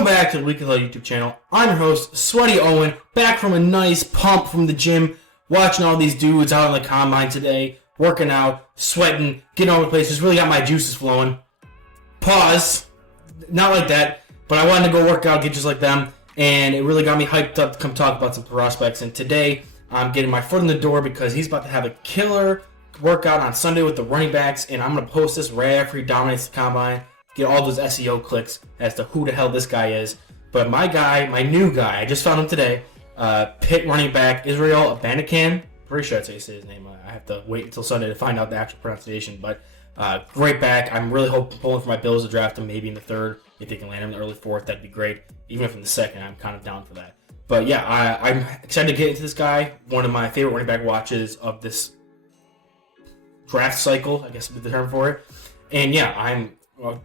Welcome back to the Weekly Huddle YouTube channel. I'm your host, Sweaty Owen, back from a nice pump from the gym, watching all these dudes out on the combine today, working out, sweating, getting all over the place. Just really got my juices flowing. Pause. Not like that, but I wanted to go work out, get just like them, and it really got me hyped up to come talk about some prospects. And today, I'm getting my foot in the door because he's about to have a killer workout on Sunday with the running backs, and I'm going to post this right after he dominates the combine. Get all those SEO clicks as to who the hell this guy is. But my guy, my new guy, I just found him today. Pitt running back Israel Abanikanda. Pretty sure that's how you say his name. I have to wait until Sunday to find out the actual pronunciation. But great back. I'm really pulling for my Bills to draft him maybe in the third. If they can land him in the early fourth, that'd be great. Even if in the second, I'm kind of down for that. But yeah, I'm excited to get into this guy. One of my favorite running back watches of this draft cycle, I guess would be the term for it. And yeah, I'm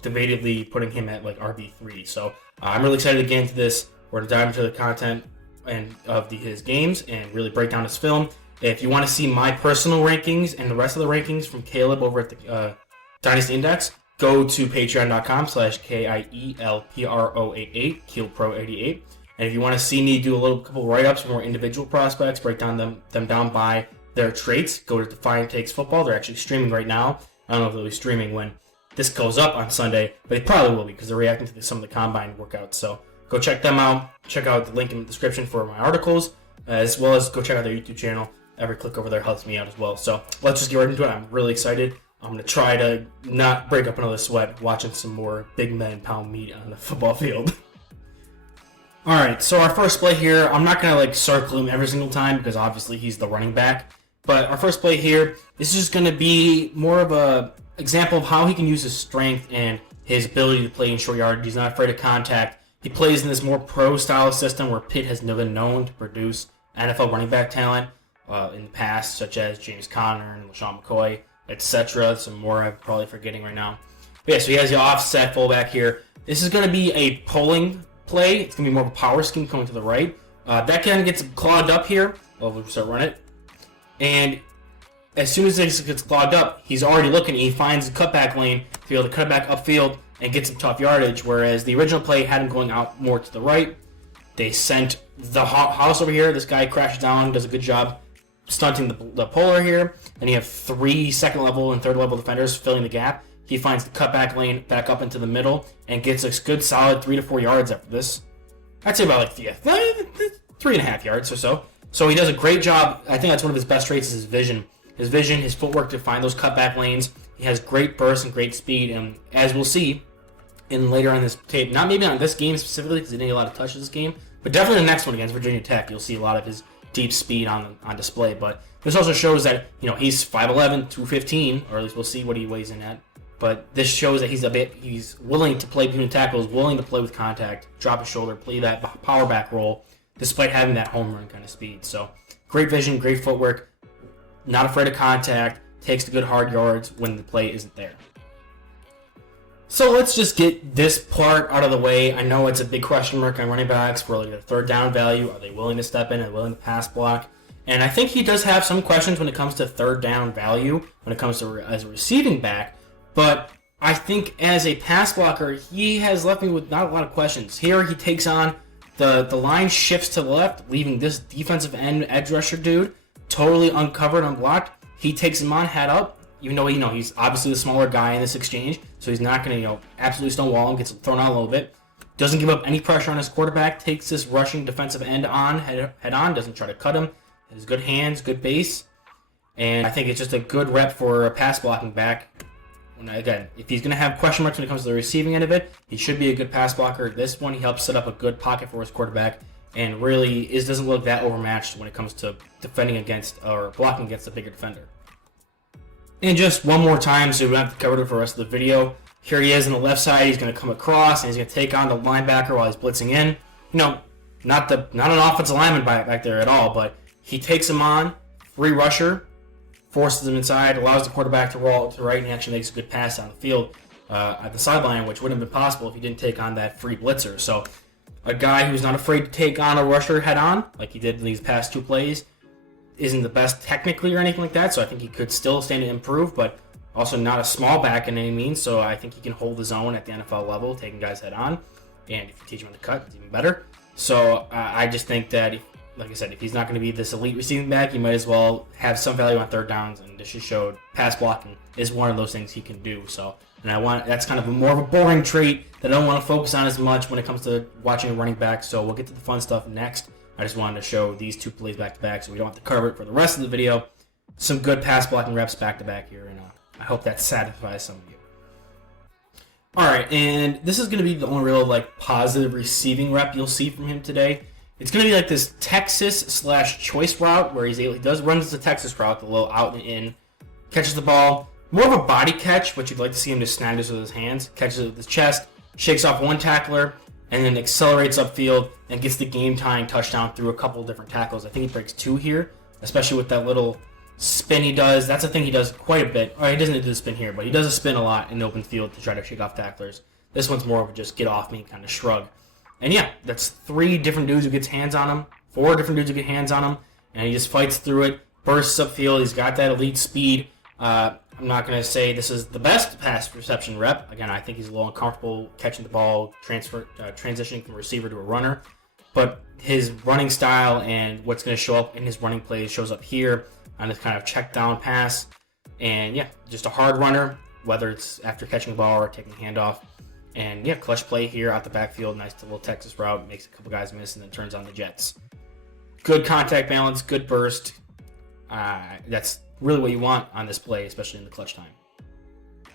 debatably putting him at like RB3. So I'm really excited to get into this. We're going to dive into the content and of his games and really break down his film. If you want to see my personal rankings and the rest of the rankings from Caleb over at the Dynasty Index, go to patreon.com/KIELPRO88, KeelPro88. And if you want to see me do a couple write-ups for more individual prospects, break down them down by their traits, go to Defiant Takes Football. They're actually streaming right now. I don't know if they'll be streaming when this goes up on Sunday, but it probably will be because they're reacting to some of the combine workouts. So go check them out. Check out the link in the description for my articles, as well as go check out their YouTube channel. Every click over there helps me out as well. So let's just get right into it. I'm really excited. I'm going to try to not break up another sweat watching some more big men pound meat on the football field. All right, so our first play here, I'm not going to circle him every single time because obviously he's the running back. But our first play here, this is just going to be more of a example of how he can use his strength and his ability to play in short yardage. He's not afraid of contact. He plays in this more pro-style system where Pitt has been known to produce NFL running back talent in the past, such as James Conner and LaShawn McCoy, etc. Some more I'm probably forgetting right now. But yeah, so he has the offset fullback here. This is going to be a pulling play. It's going to be more of a power scheme coming to the right. That kind of gets clogged up here. Well, we'll start running it. And as soon as this gets clogged up, he's already looking. He finds the cutback lane to be able to cut back upfield and get some tough yardage, whereas the original play had him going out more to the right. They sent the house over here. This guy crashes down, does a good job stunting the polar here. Then you have 3 second-level and third-level defenders filling the gap. He finds the cutback lane back up into the middle and gets a good solid 3 to 4 yards after this. I'd say about 3.5 yards or so. So he does a great job. I think that's one of his best traits is his vision. His vision, his footwork to find those cutback lanes. He has great burst and great speed. And as we'll see in later on this tape, not maybe on this game specifically because he didn't get a lot of touches this game, but definitely the next one against Virginia Tech, you'll see a lot of his deep speed on display. But this also shows that he's 5'11", 215, or at least we'll see what he weighs in at. But this shows that he's willing to play between tackles, willing to play with contact, drop his shoulder, play that power back role, despite having that home run kind of speed. So great vision, great footwork, not afraid of contact, takes the good hard yards when the play isn't there. So let's just get this part out of the way. I know it's a big question mark on running backs for their third down value. Are they willing to step in and willing to pass block? And I think he does have some questions when it comes to third down value, when it comes to as a receiving back. But I think as a pass blocker, he has left me with not a lot of questions. Here he takes on the line shifts to the left, leaving this defensive end edge rusher dude totally uncovered, unblocked. He takes him on head up, even though he's obviously the smaller guy in this exchange, so he's not going to absolutely stonewall him, gets him thrown out a little bit. Doesn't give up any pressure on his quarterback, takes this rushing defensive end on head on, doesn't try to cut him. Has good hands, good base, and I think it's just a good rep for a pass blocking back. Again, if he's going to have question marks when it comes to the receiving end of it, he should be a good pass blocker. This one, he helps set up a good pocket for his quarterback and really doesn't look that overmatched when it comes to defending against or blocking against a bigger defender. And just one more time, so we don't have to cover it for the rest of the video. Here he is on the left side. He's going to come across, and he's going to take on the linebacker while he's blitzing in. Not an offensive lineman back there at all, but he takes him on, free rusher, forces him inside, allows the quarterback to roll to the right, and he actually makes a good pass down the field at the sideline, which wouldn't have been possible if he didn't take on that free blitzer. So a guy who's not afraid to take on a rusher head on, like he did in these past 2 plays, isn't the best technically or anything like that, so I think he could still stand to improve, but also not a small back in any means, so I think he can hold his own at the NFL level, taking guys head on. And if you teach him how to cut, it's even better. So I just think that, like I said, if he's not going to be this elite receiving back, you might as well have some value on third downs. And this just showed pass blocking is one of those things he can do. So, and that's kind of more of a boring trait that I don't want to focus on as much when it comes to watching a running back. So we'll get to the fun stuff next. I just wanted to show these 2 plays back to back, so we don't have to cover it for the rest of the video. Some good pass blocking reps back to back here, and I hope that satisfies some of you. All right, and this is going to be the only real positive receiving rep you'll see from him today. It's going to be like this Texas/choice route where he does runs the Texas route, the little out and in, catches the ball, more of a body catch, but you'd like to see him just snag this with his hands, catches it with his chest, shakes off one tackler, and then accelerates upfield and gets the game-tying touchdown through a couple of different tackles. I think he breaks 2 here, especially with that little spin he does. That's a thing he does quite a bit. Or he doesn't do the spin here, but he does a spin a lot in the open field to try to shake off tacklers. This one's more of a just get off me kind of shrug. And yeah, that's 3 different dudes who gets hands on him, 4 different dudes who get hands on him, and he just fights through it, bursts upfield. He's got that elite speed. I'm not going to say this is the best pass reception rep. Again, I think he's a little uncomfortable catching the ball, transitioning from a receiver to a runner. But his running style and what's going to show up in his running plays shows up here on this kind of check down pass. And yeah, just a hard runner, whether it's after catching the ball or taking a handoff. And yeah, clutch play here out the backfield. Nice little Texas route. Makes a couple guys miss and then turns on the Jets. Good contact balance, good burst. That's really what you want on this play, especially in the clutch time.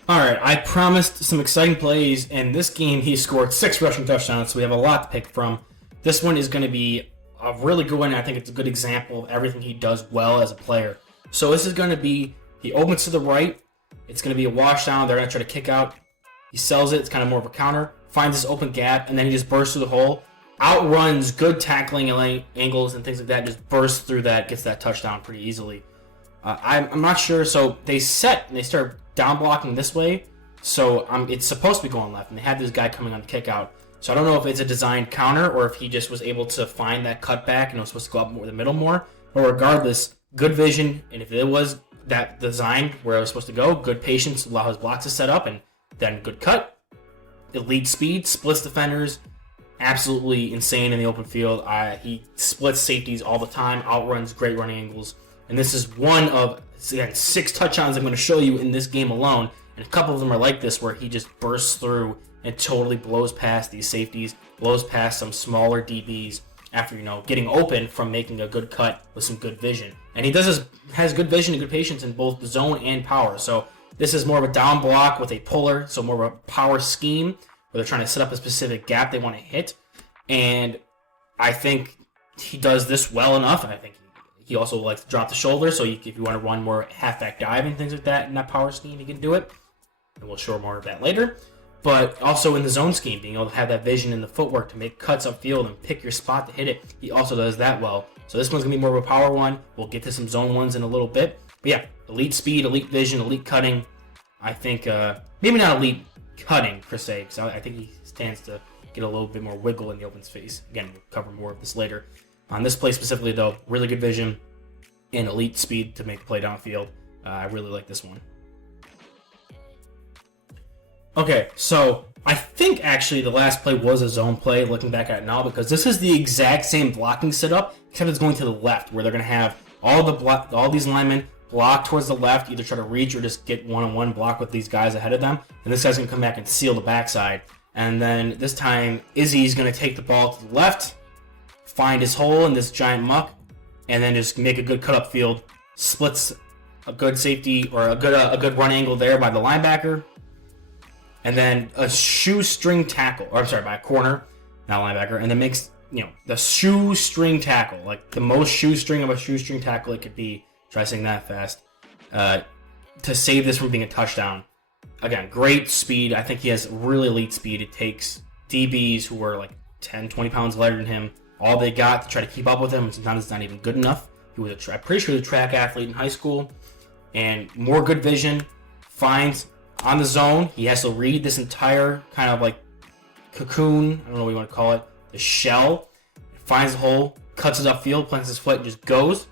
All right, I promised some exciting plays, and this game he scored 6 rushing touchdowns, so we have a lot to pick from. This one is going to be a really good one. I think it's a good example of everything he does well as a player. So this is going to be, he opens to the right. It's going to be a wash down. They're going to try to kick out. He sells it. It's kind of more of a counter. Finds this open gap, and then he just bursts through the hole. Outruns good tackling angles and things like that. Just bursts through that, gets that touchdown pretty easily. I'm not sure. So they set and they start down blocking this way. So it's supposed to be going left, and they have this guy coming on the kick out. So I don't know if it's a designed counter or if he just was able to find that cutback and it was supposed to go up more the middle more. But regardless, good vision, and if it was that design where it was supposed to go, good patience, allow his blocks to set up, and then good cut, elite speed, splits defenders, absolutely insane in the open field. He splits safeties all the time, outruns great running angles. And this is one of, again, 6 touchdowns I'm going to show you in this game alone. And a couple of them are like this, where he just bursts through and totally blows past these safeties, blows past some smaller DBs after, getting open from making a good cut with some good vision. And he has good vision and good patience in both zone and power. So this is more of a down block with a puller, so more of a power scheme where they're trying to set up a specific gap they want to hit. And I think he does this well enough. And I think he also likes to drop the shoulder, so if you want to run more halfback dive and things like that in that power scheme, he can do it. And we'll show more of that later. But also in the zone scheme, being able to have that vision and the footwork to make cuts upfield and pick your spot to hit it, he also does that well. So this one's going to be more of a power one. We'll get to some zone ones in a little bit. But yeah, elite speed, elite vision, elite cutting. I think, maybe not elite cutting per se, because I think he stands to get a little bit more wiggle in the open space. Again, we'll cover more of this later. On this play specifically, though, really good vision and elite speed to make the play downfield. I really like this one. Okay, so I think actually the last play was a zone play, looking back at it now, because this is the exact same blocking setup, except it's going to the left, where they're going to have all these linemen block towards the left, either try to reach or just get one-on-one block with these guys ahead of them, and this guy's going to come back and seal the backside. And then this time, Izzy's going to take the ball to the left, find his hole in this giant muck, and then just make a good cut up field, splits a good safety or a good run angle there by the linebacker, and then a shoestring tackle, or I'm sorry, by a corner, not linebacker, and then makes, the shoestring tackle, like the most shoestring of a shoestring tackle it could be. Try saying that fast. To save this from being a touchdown. Again, great speed. I think he has really elite speed. It takes DBs who are like 10, 20 pounds lighter than him, all they got to try to keep up with him, and sometimes it's not even good enough. He was I'm pretty sure he was a track athlete in high school, and more good vision, finds on the zone. He has to read this entire kind of like cocoon, I don't know what you want to call it, the shell, finds the hole, cuts it upfield, plants his foot, and just goes.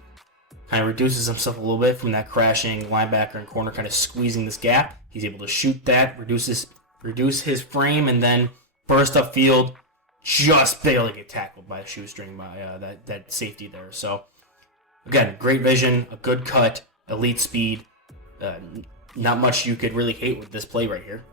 Kind of reduces himself a little bit from that crashing linebacker and corner, kind of squeezing this gap. He's able to shoot that, reduce his frame, and then burst upfield, just barely get tackled by a shoestring by that safety there. So, again, great vision, a good cut, elite speed. Not much you could really hate with this play right here.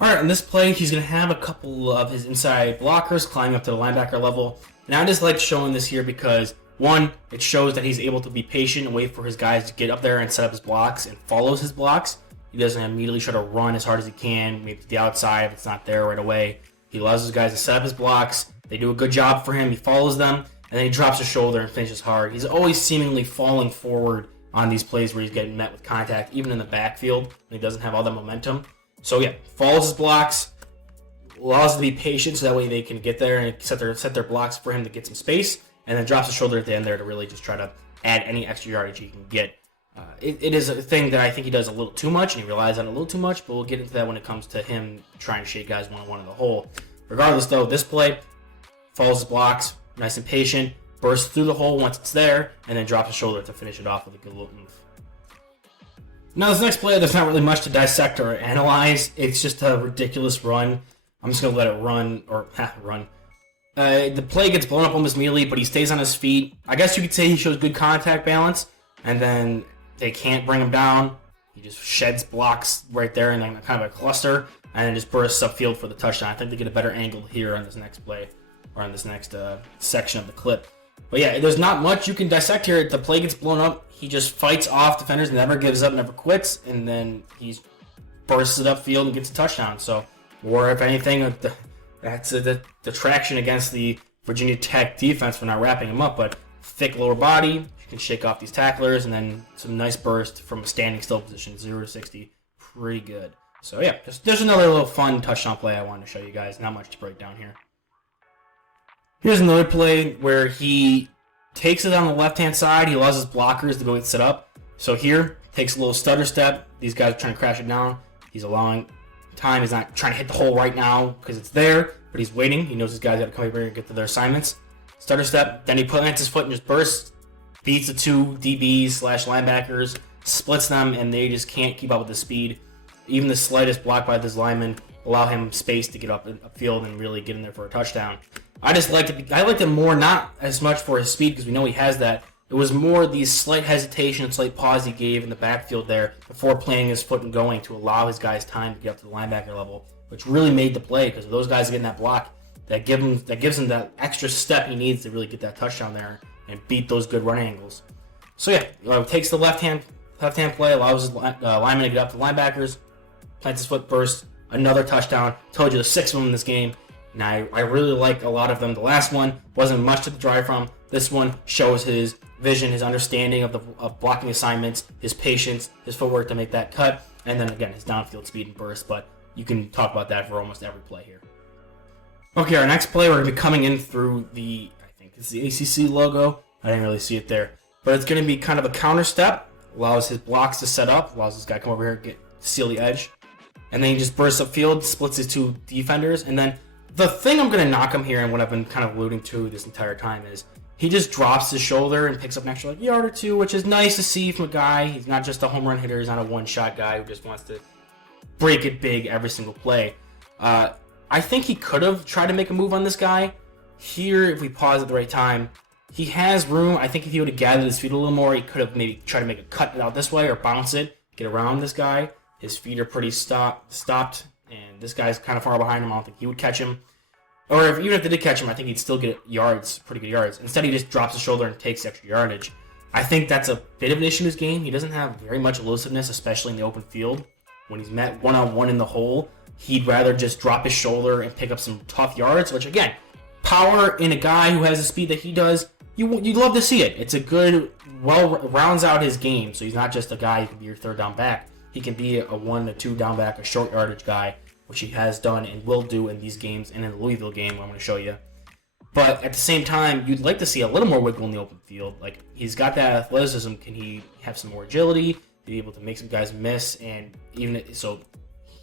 All right, in this play, he's going to have a couple of his inside blockers climbing up to the linebacker level. And I just like showing this here because, one, it shows that he's able to be patient and wait for his guys to get up there and set up his blocks and follows his blocks. He doesn't immediately try to run as hard as he can, maybe to the outside if it's not there right away. He allows his guys to set up his blocks. They do a good job for him. He follows them, and then he drops his shoulder and finishes hard. He's always seemingly falling forward on these plays where he's getting met with contact, even in the backfield, when he doesn't have all that momentum. So yeah, follows his blocks, allows them to be patient so that way they can get there and set their blocks for him to get some space, and then drops his shoulder at the end there to really just try to add any extra yardage he can get. It is a thing that I think he does a little too much, and he relies on it a little too much, but we'll get into that when it comes to him trying to shake guys one-on-one in the hole. Regardless, though, this play follows his blocks, nice and patient, bursts through the hole once it's there, and then drops his shoulder to finish it off with a good little move. Now, this next play, there's not really much to dissect or analyze. It's just a ridiculous run. I'm just going to let it run, or run. The play gets blown up almost immediately, but he stays on his feet. I guess you could say he shows good contact balance, and then they can't bring him down. He just sheds blocks right there in kind of a cluster, and then just bursts upfield for the touchdown. I think they get a better angle here on this next play, or on this next section of the clip. But yeah, there's not much you can dissect here. The play gets blown up. He just fights off defenders, never gives up, never quits, and then he bursts it upfield and gets a touchdown. So, or if anything, that's the traction against the Virginia Tech defense for not wrapping him up. But thick lower body, you can shake off these tacklers, and then some nice burst from a standing still position, 0 to 60, pretty good. So yeah, there's another little fun touchdown play I wanted to show you guys. Not much to break down here. Here's another play where he takes it on the left-hand side. He allows his blockers to go get set up. So here, takes a little stutter step. These guys are trying to crash it down. He's allowing time. He's not trying to hit the hole right now because it's there, but he's waiting. He knows his guys got to come over here and get to their assignments. Stutter step. Then he plants his foot and just bursts. Beats the two DBs/linebackers. Splits them, and they just can't keep up with the speed. Even the slightest block by this lineman allow him space to get upfield and really get in there for a touchdown. I liked it more, not as much for his speed because we know he has that. It was more the slight hesitation and slight pause he gave in the backfield there before planting his foot and going to allow his guys time to get up to the linebacker level, which really made the play because those guys getting that block that gives him that extra step he needs to really get that touchdown there and beat those good run angles. So yeah, takes the left hand play, allows his lineman to get up to the linebackers, plants his foot, burst, another touchdown. Told you there's 6 of them in this game. And I really like a lot of them. The last one wasn't much to drive from. This one shows his vision, his understanding of blocking assignments, his patience, his footwork to make that cut, and then again, his downfield speed and burst. But you can talk about that for almost every play here. Okay, our next play, we're going to be coming in through I think it's the ACC logo. I didn't really see it there. But it's going to be kind of a counter step. Allows his blocks to set up. Allows this guy to come over here and seal the edge. And then he just bursts upfield, splits his two defenders, and then the thing I'm going to knock him here, and what I've been kind of alluding to this entire time, is he just drops his shoulder and picks up an extra yard or two, which is nice to see from a guy. He's not just a home run hitter. He's not a one-shot guy who just wants to break it big every single play. I think he could have tried to make a move on this guy. Here, if we pause at the right time, he has room. I think if he would have gathered his feet a little more, he could have maybe tried to make a cut out this way or bounce it, get around this guy. His feet are pretty stopped. And this guy's kind of far behind him. I don't think he would catch him. Or even if they did catch him, I think he'd still get yards, pretty good yards. Instead, he just drops his shoulder and takes extra yardage. I think that's a bit of an issue in his game. He doesn't have very much elusiveness, especially in the open field. When he's met one-on-one in the hole, he'd rather just drop his shoulder and pick up some tough yards, which, again, power in a guy who has the speed that he does, you'd love to see it. It's a good, rounds out his game, so he's not just a guy who can be your third down back. He can be a 1 to 2 down back, a short yardage guy, which he has done and will do in these games and in the Louisville game I'm going to show you. But at the same time, you'd like to see a little more wiggle in the open field. Like, he's got that athleticism. Can he have some more agility? Be able to make some guys miss? And can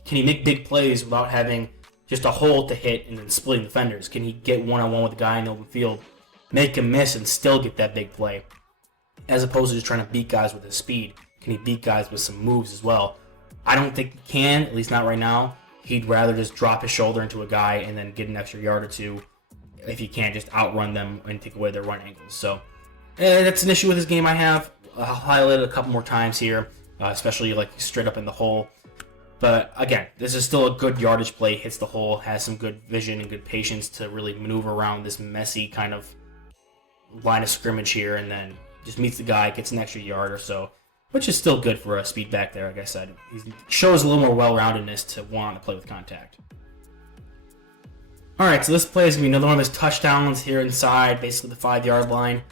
he make big plays without having just a hole to hit and then splitting defenders? Can he get one-on-one with a guy in the open field, make him miss, and still get that big play? As opposed to just trying to beat guys with his speed. Can he beat guys with some moves as well? I don't think he can, at least not right now. he'd rather just drop his shoulder into a guy and then get an extra yard or two if he can't just outrun them and take away their run angles. So that's an issue with his game I have. I'll highlight it a couple more times here, especially like straight up in the hole. But again, this is still a good yardage play. Hits the hole, has some good vision and good patience to really maneuver around this messy kind of line of scrimmage here, and then just meets the guy, gets an extra yard or so, which is still good for a speed back there. Like I said, he shows a little more well-roundedness to want to play with contact. All right, so this play is going to be another one of his touchdowns here inside, basically the 5-yard line.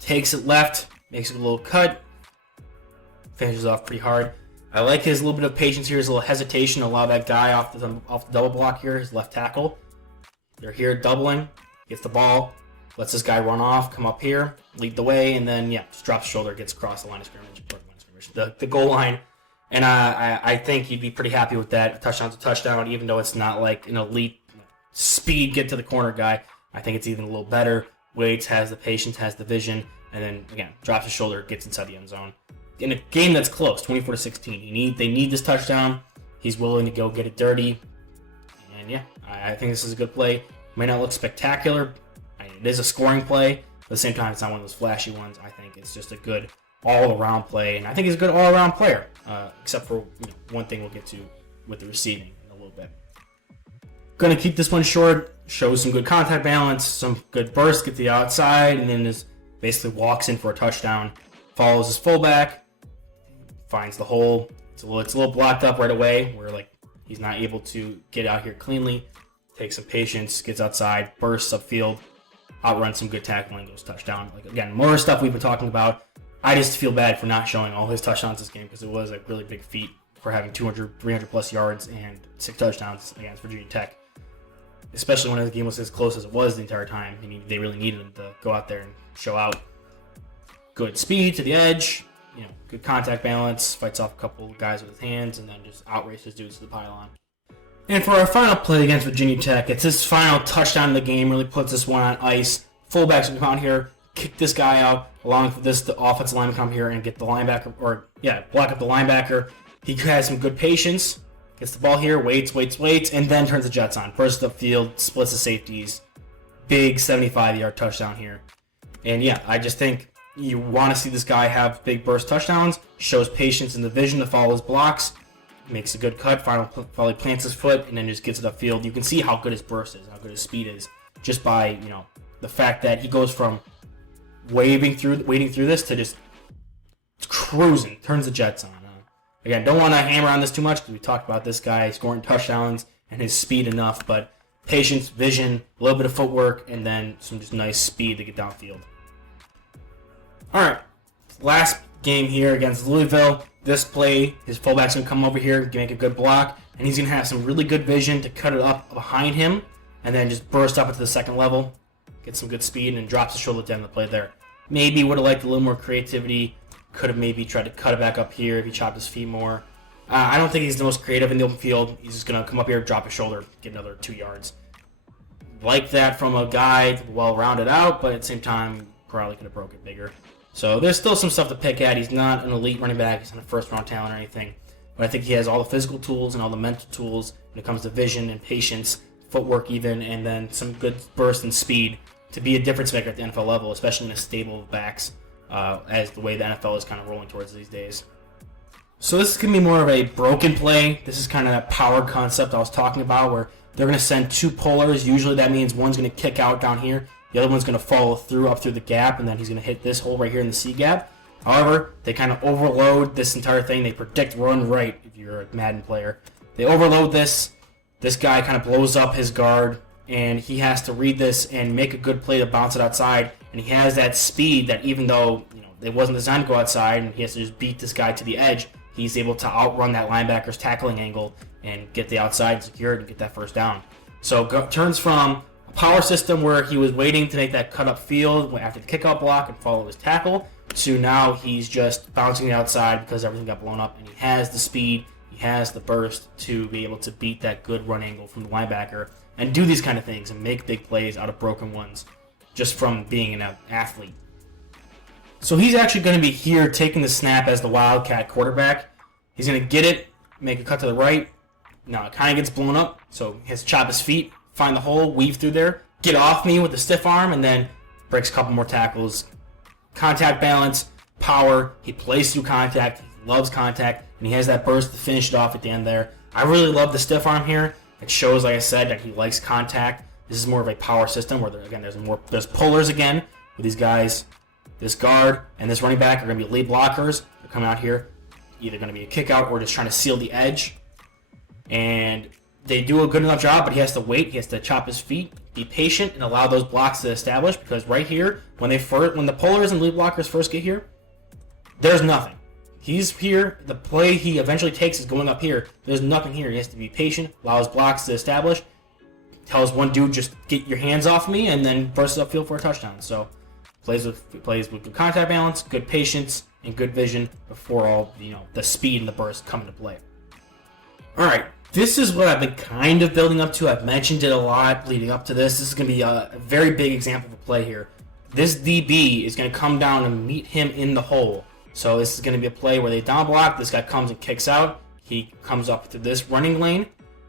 Takes it left, makes a little cut, finishes off pretty hard. I like his little bit of patience here, his little hesitation to allow that guy off the double block here, his left tackle. They're here doubling, gets the ball, lets this guy run off, come up here, lead the way, and then, just drops his shoulder, gets across the line of scrimmage, the goal line. And I think he'd be pretty happy with that. A touchdown's a touchdown, even though it's not like an elite speed get to the corner guy. I think it's even a little better. Waits, has the patience, has the vision, and then, again, drops his shoulder, gets inside the end zone. In a game that's close, 24-16, they need this touchdown. He's willing to go get it dirty. And, I think this is a good play. May not look spectacular. It is a scoring play. But at the same time, it's not one of those flashy ones. I think it's just a good all-around play. And I think he's a good all-around player, except for one thing we'll get to with the receiving in a little bit. Going to keep this one short. Shows some good contact balance, some good burst, get to the outside, and then just basically walks in for a touchdown. Follows his fullback, finds the hole. It's a little blocked up right away, where he's not able to get out here cleanly. Takes some patience, gets outside, bursts upfield, outruns some good tackling, goes touchdown. Again, more stuff we've been talking about. I just feel bad for not showing all his touchdowns this game, because it was a really big feat for having 200, 300 plus yards and 6 touchdowns against Virginia Tech. Especially when the game was as close as it was the entire time. They really needed him to go out there and show out. Good speed to the edge, good contact balance, fights off a couple of guys with his hands, and then just outraces dudes to the pylon. And for our final play against Virginia Tech, it's his final touchdown of the game, really puts this one on ice. Fullbacks can come out here, kick this guy out, allowing for the offensive lineman to come here and get the linebacker, block up the linebacker. He has some good patience, gets the ball here, waits, and then turns the Jets on. Bursts upfield, splits the safeties. Big 75-yard touchdown here. And I just think you want to see this guy have big burst touchdowns, shows patience and the vision to follow his blocks, makes a good cut, finally plants his foot, and then just gets it upfield. You can see how good his burst is, how good his speed is, just by the fact that he goes from wading through this to just cruising, turns the Jets on. Again, don't want to hammer on this too much because we talked about this guy scoring touchdowns and his speed enough, but patience, vision, a little bit of footwork, and then some just nice speed to get downfield. All right, last game here against Louisville. This play, his fullback's going to come over here, make a good block, and he's going to have some really good vision to cut it up behind him and then just burst up into the second level, get some good speed, and drops the shoulder down the play there. Maybe would have liked a little more creativity. Could have maybe tried to cut it back up here if he chopped his feet more. I don't think he's the most creative in the open field. He's just going to come up here, drop his shoulder, get another 2 yards. Like that from a guy well-rounded out, but at the same time, probably could have broke it bigger. So there's still some stuff to pick at. He's not an elite running back. He's not a first-round talent or anything. But I think he has all the physical tools and all the mental tools when it comes to vision and patience, footwork even, and then some good burst and speed to be a difference maker at the NFL level, especially in a stable of backs, as the way the NFL is kind of rolling towards these days. So this is going to be more of a broken play. This is kind of that power concept I was talking about, where they're going to send 2 pullers. Usually that means one's going to kick out down here. The other one's going to follow through up through the gap, and then he's going to hit this hole right here in the C gap. However, they kind of overload this entire thing. They predict run right if you're a Madden player. They overload this. This guy kind of blows up his guard, and he has to read this and make a good play to bounce it outside. And he has that speed that even though it wasn't designed to go outside, and he has to just beat this guy to the edge, he's able to outrun that linebacker's tackling angle and get the outside secured and get that first down. So turns from a power system where he was waiting to make that cut up field after the kickout block and follow his tackle, to now he's just bouncing the outside because everything got blown up, and he has the speed, he has the burst to be able to beat that good run angle from the linebacker and do these kind of things and make big plays out of broken ones just from being an athlete. So he's actually going to be here taking the snap as the Wildcat quarterback. He's going to get it, make a cut to the right, Now it kind of gets blown up, so he has to chop his feet, find the hole, weave through there, get off me with the stiff arm, and then breaks a couple more tackles. Contact balance, power, he plays through contact, he loves contact, and he has that burst to finish it off at the end there. I really love the stiff arm here. It shows, like I said, that he likes contact. This is more of a power system where, there's pullers again with these guys. This guard and this running back are going to be lead blockers. They're coming out here, either going to be a kick out or just trying to seal the edge. And they do a good enough job, but he has to wait. He has to chop his feet, be patient, and allow those blocks to establish, because right here, when the pullers and lead blockers first get here, there's nothing. He's here. The play he eventually takes is going up here. There's nothing here. He has to be patient, allow his blocks to establish, tells one dude, just get your hands off me, and then bursts upfield for a touchdown. So plays with good contact balance, good patience, and good vision before all the speed and the burst come into play. All right, this is what I've been kind of building up to. I've mentioned it a lot leading up to this. This is going to be a very big example of a play here. This DB is going to come down and meet him in the hole. So this is going to be a play where they down block. This guy comes and kicks out. He comes up to this running lane,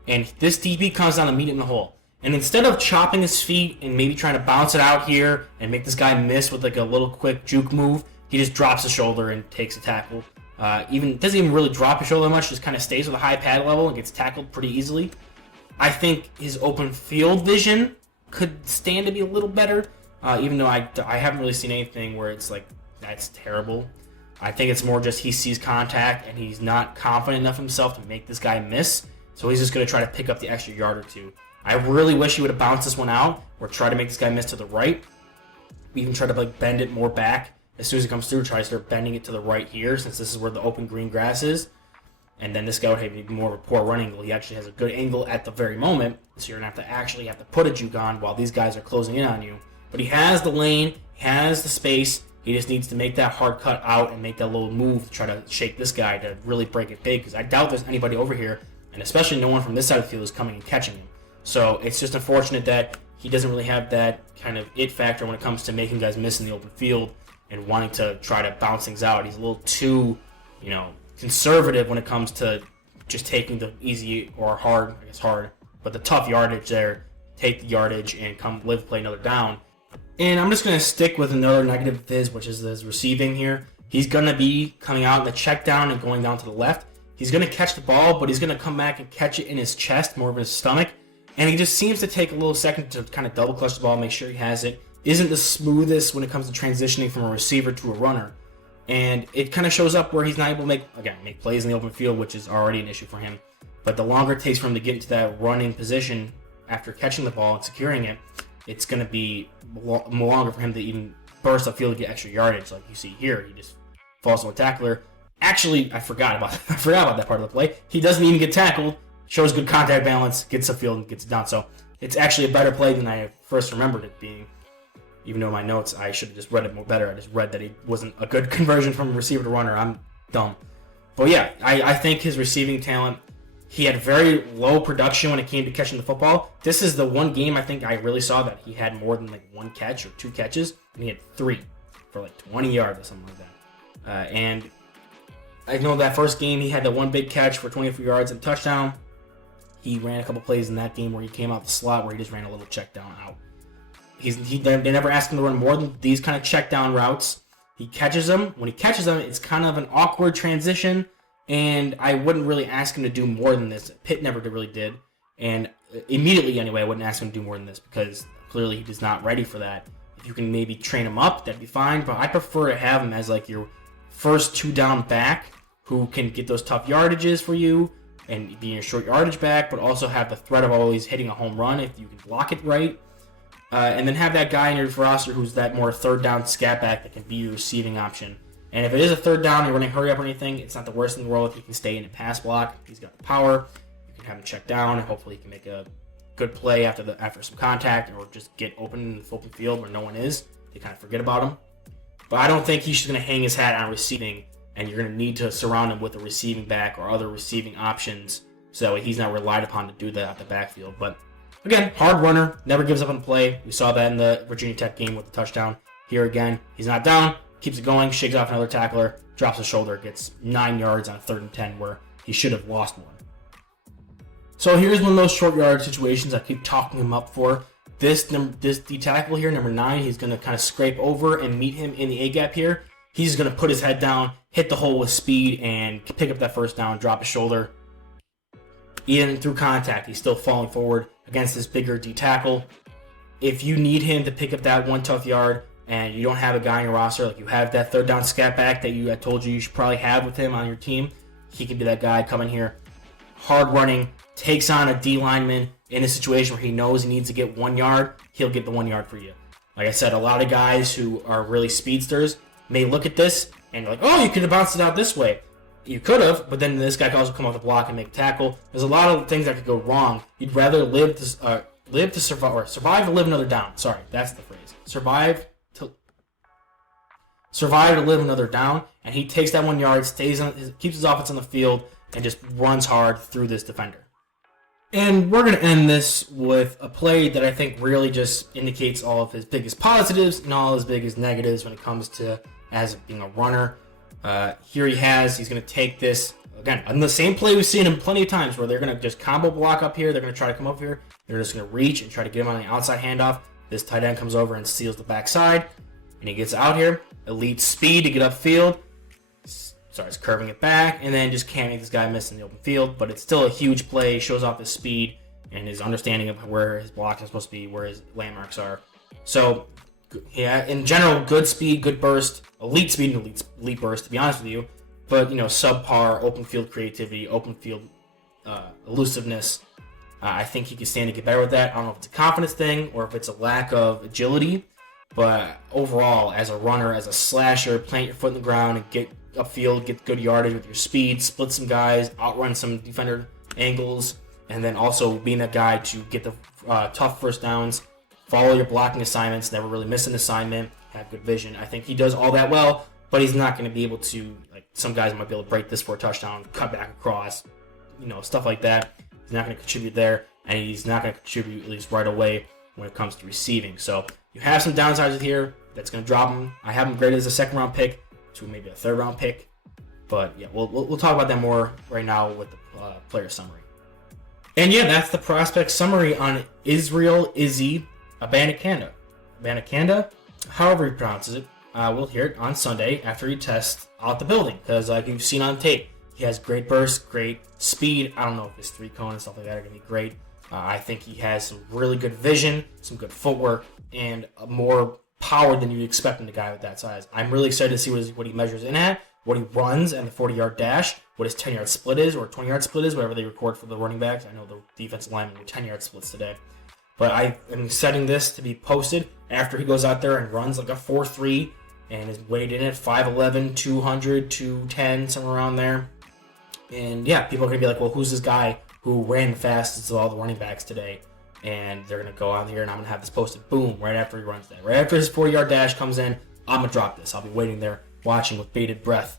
and this DB comes down and meet him in the hole. And instead of chopping his feet and maybe trying to bounce it out here and make this guy miss with like a little quick juke move, he just drops his shoulder and takes a tackle. Doesn't even really drop his shoulder much, just kind of stays with a high pad level and gets tackled pretty easily. I think his open field vision could stand to be a little better, even though I haven't really seen anything where it's like, that's terrible. I think it's more just he sees contact and he's not confident enough himself to make this guy miss, so he's just going to try to pick up the extra yard or two. I really wish he would have bounced this one out or try to make this guy miss to the right. Even try to bend it more back. As soon as it comes through, try to start bending it to the right here, since this is where the open green grass is. And then this guy would have even more of a poor run angle. He actually has a good angle at the very moment, so you're going to have to put a juke on while these guys are closing in on you. But he has the lane, he has the space. He just needs to make that hard cut out and make that little move to try to shake this guy to really break it big, because I doubt there's anybody over here, and especially no one from this side of the field is coming and catching him. So it's just unfortunate that he doesn't really have that kind of it factor when it comes to making guys miss in the open field and wanting to try to bounce things out. He's a little too, conservative when it comes to just taking the easy or hard, but the tough yardage there, take the yardage and play another down. And I'm just going to stick with another negative of his, which is his receiving here. He's going to be coming out in the check down and going down to the left. He's going to catch the ball, but he's going to come back and catch it in his chest, more of his stomach. And he just seems to take a little second to kind of double clutch the ball, make sure he has it. Isn't the smoothest when it comes to transitioning from a receiver to a runner. And it kind of shows up where he's not able to make plays in the open field, which is already an issue for him. But the longer it takes for him to get into that running position after catching the ball and securing it, it's going to be longer for him to even burst upfield to get extra yardage. Like you see here, he just falls to a tackler. Actually, I forgot about that part of the play. He doesn't even get tackled, shows good contact balance, gets upfield and gets it down. So it's actually a better play than I first remembered it being. Even though my notes, I should have just read it more better. I just read that he wasn't a good conversion from receiver to runner. I'm dumb. But yeah, I think his receiving talent, he had very low production when it came to catching the football. This is the one game I think I really saw that he had more than one catch or two catches, and he had 3 for 20 yards or something like that. And I know that first game he had the one big catch for 24 yards and touchdown. He ran a couple plays in that game where he came out the slot where he just ran a little check down out. They never asked him to run more than these kind of check down routes. He catches them. When he catches them, it's kind of an awkward transition, and I wouldn't really ask him to do more than this. Pitt never really did, and immediately anyway, I wouldn't ask him to do more than this because clearly he is not ready for that. If you can maybe train him up, that'd be fine, but I prefer to have him as your first 2 down back who can get those tough yardages for you and be your short yardage back, but also have the threat of always hitting a home run if you can block it right. And then have that guy in your roster who's that more third down scat back that can be your receiving option. And if it is a third down, you're running hurry up or anything, it's not the worst in the world if he can stay in a pass block. He's got the power. You can have him check down, and hopefully he can make a good play after some contact, or just get open in the open field where no one is. They kind of forget about him. But I don't think he's just going to hang his hat on receiving, and you're going to need to surround him with a receiving back or other receiving options so that way he's not relied upon to do that out the backfield. But again, hard runner, never gives up on the play. We saw that in the Virginia Tech game with the touchdown. Here again, he's not down, keeps it going, shakes off another tackler, drops his shoulder, gets 9 yards on 3rd and 10 where he should have lost one. So here's one of those short yard situations I keep talking him up for. This D tackle here, number 9, he's going to kind of scrape over and meet him in the A gap here. He's going to put his head down, hit the hole with speed, and pick up that first down, drop his shoulder. Even through contact, he's still falling forward against this bigger D tackle. If you need him to pick up that one tough yard and you don't have a guy in your roster, like you have that third down scat back that I told you should probably have with him on your team, he can be that guy coming here, hard running, takes on a D lineman in a situation where he knows he needs to get 1 yard, he'll get the 1 yard for you. Like I said, a lot of guys who are really speedsters may look at this and you're like, oh, you could have bounced it out this way. You could have, but then this guy can also come off the block and make a tackle. There's a lot of things that could go wrong. You'd rather live to survive, or survive to live another down. Sorry, that's the phrase. Survive to live another down, and he takes that 1 yard, keeps his offense on the field, and just runs hard through this defender. And we're going to end this with a play that I think really just indicates all of his biggest positives and all his biggest negatives when it comes to as being a runner. Here he's going to take this, again, on the same play we've seen him plenty of times where they're going to just combo block up here, they're going to try to come up here, they're just going to reach and try to get him on the outside handoff. This tight end comes over and steals the backside, and he gets out here, elite speed to get upfield, starts curving it back, and then just can't make this guy miss in the open field, but it's still a huge play, shows off his speed and his understanding of where his blocks are supposed to be, where his landmarks are. So, yeah, in general, good speed, good burst, elite speed and elite burst, to be honest with you, but, subpar open field creativity, open field elusiveness. I think he can stand to get better with that. I don't know if it's a confidence thing or if it's a lack of agility, but overall, as a runner, as a slasher, plant your foot in the ground and get upfield, get good yardage with your speed, split some guys, outrun some defender angles, and then also being that guy to get the tough first downs, follow your blocking assignments, never really miss an assignment, have good vision. I think he does all that well, but he's not going to be able to, like some guys might be able to break this for a touchdown, cut back across, stuff like that. He's not going to contribute there, and he's not going to contribute at least right away when it comes to receiving. So you have some downsides with here that's going to drop him. I have him graded as a second-round pick to maybe a third-round pick. But, yeah, we'll talk about that more right now with the player summary. And, yeah, that's the prospect summary on Izzy Abanikanda. Abanikanda, however he pronounces it. We'll hear it on Sunday after he tests out the building. Because, like you've seen on tape, he has great burst, great speed. I don't know if his 3-cone and stuff like that are going to be great. I think he has some really good vision, some good footwork, and more power than you'd expect in a guy with that size. I'm really excited to see what he measures in at, what he runs and the 40-yard dash, what his 10-yard split is, or 20-yard split is, whatever they record for the running backs. I know the defensive linemen were 10-yard splits today. But I am setting this to be posted after he goes out there and runs like a 4.3 and is weighed in at 5'11", 200, 210, somewhere around there. And yeah, people are going to be like, well, who's this guy who ran the fastest of all the running backs today? And they're going to go out here and I'm going to have this posted, boom, right after he runs that. Right after his 40-yard dash comes in, I'm going to drop this. I'll be waiting there, watching with bated breath.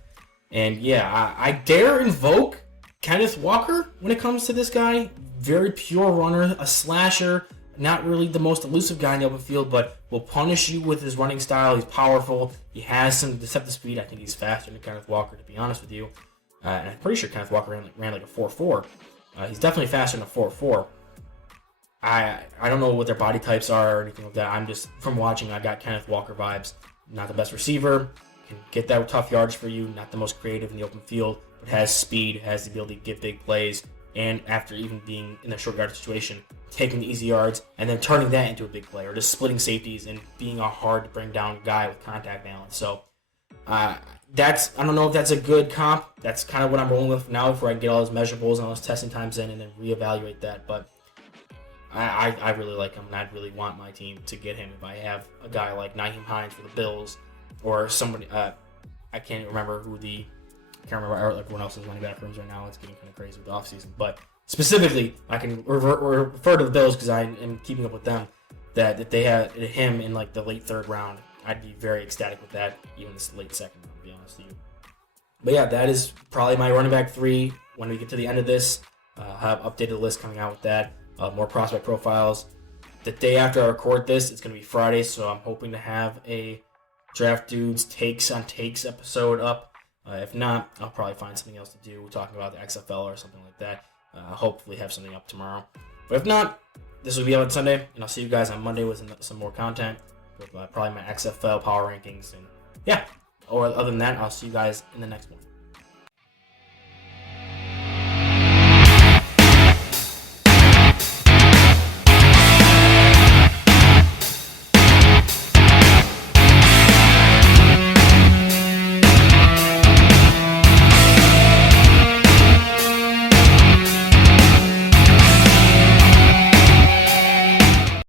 And yeah, I dare invoke Kenneth Walker when it comes to this guy. Very pure runner, a slasher, not really the most elusive guy in the open field, but will punish you with his running style. He's powerful. He has some deceptive speed. I think he's faster than Kenneth Walker, to be honest with you. And I'm pretty sure Kenneth Walker ran like a 4.4. He's definitely faster than a 4.4. I don't know what their body types are or anything like that. I'm just, from watching, I got Kenneth Walker vibes. Not the best receiver, can get that tough yardage for you, not the most creative in the open field, but has speed, has the ability to get big plays, and after even being in a short yardage situation, taking the easy yards and then turning that into a big play, or just splitting safeties and being a hard to bring down guy with contact balance. So I don't know if that's a good comp. That's kind of what I'm rolling with now before I get all those measurables and all those testing times in and then reevaluate that. But I really like him, and I'd really want my team to get him if I have a guy like Nyheim Hines for the Bills or somebody. I can't remember everyone else's running back rooms right now. It's getting kind of crazy with the offseason. But specifically, I can refer to the Bills because I am keeping up with them. That if they had him in like the late third round, I'd be very ecstatic with that, even this late second round, to be honest with you. But yeah, that is probably my running back 3. When we get to the end of this, I'll have updated list coming out with that. More prospect profiles. The day after I record this, it's going to be Friday, so I'm hoping to have a Draft Dudes Takes on Takes episode up. If not, I'll probably find something else to do, talking about the XFL or something like that. Hopefully have something up tomorrow. But if not, this will be out on Sunday, and I'll see you guys on Monday with some more content, with probably my XFL power rankings. And yeah, or other than that, I'll see you guys in the next one.